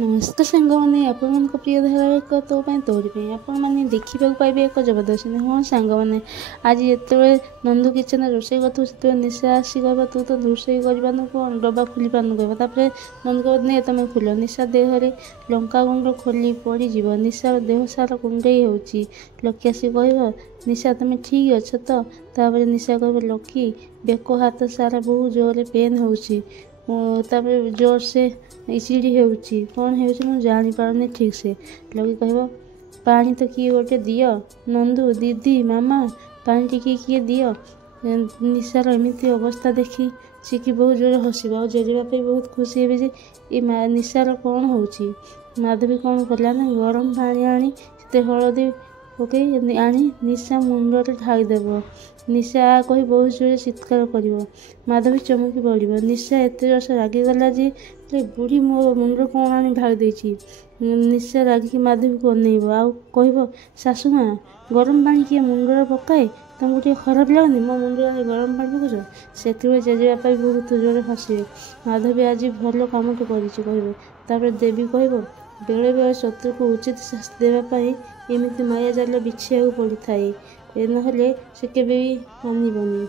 नमस्कार सांगमाने आपण मन प्रिय धारावाहिक तो तोरी आपण मैंने देखा पाइबे एक जबरदस्त हाँ सांग मैंने आज ये नंदू किचन रोषे कर निशा आसी कह तू तो रोषे कर कौन डब्बा खोली पार्नु कह नंदू कह नहीं तुम खोल निशा देहरे लंका गुंड खोली पड़ज निशा देह सारा कुंडई हो लकी आसी कह निशा तुम ठीक अच्छ तो निशा कह लकी बेक हाथ सारा बहुत जोर पेन हो जोर से चिड़ी हो कौन हो जापार ठीक से लकी कह पानी तो किए गोटे दियो नंदू दीदी मामा पानी टिके किए दियो निशार एमती अवस्था देखी सी कि बहुत जोर हसब और जेजेबापी बहुत खुशी हे जे ये निशार कौन हो माधवी कौन कला ना गरम पानी आनी से हलदी पकई आनी निशा मुंडे ढाईदेव निशा आ कही बहुत जोर चित्कार कर माधवी चमकी पड़ निशा एत जोर रागिगला जे बुढ़ी मो मुंड कौन आनी ढाई निशा रागिकी माधवी को अनेब आ कह सासू माँ गरम पानी किए मुंडे पकाए तुमको टे खराब लगनी मो मुंडे गरम पानी पकाच से जेजेबापा भी बहुत जोर हसबे माधवी आज भल कमटे कर देवी कह बेले बेले शत्रु को उचित शास्ति देवाई एमती माया जाल बिछा पड़ थाए ना से केवे भी मानबनी।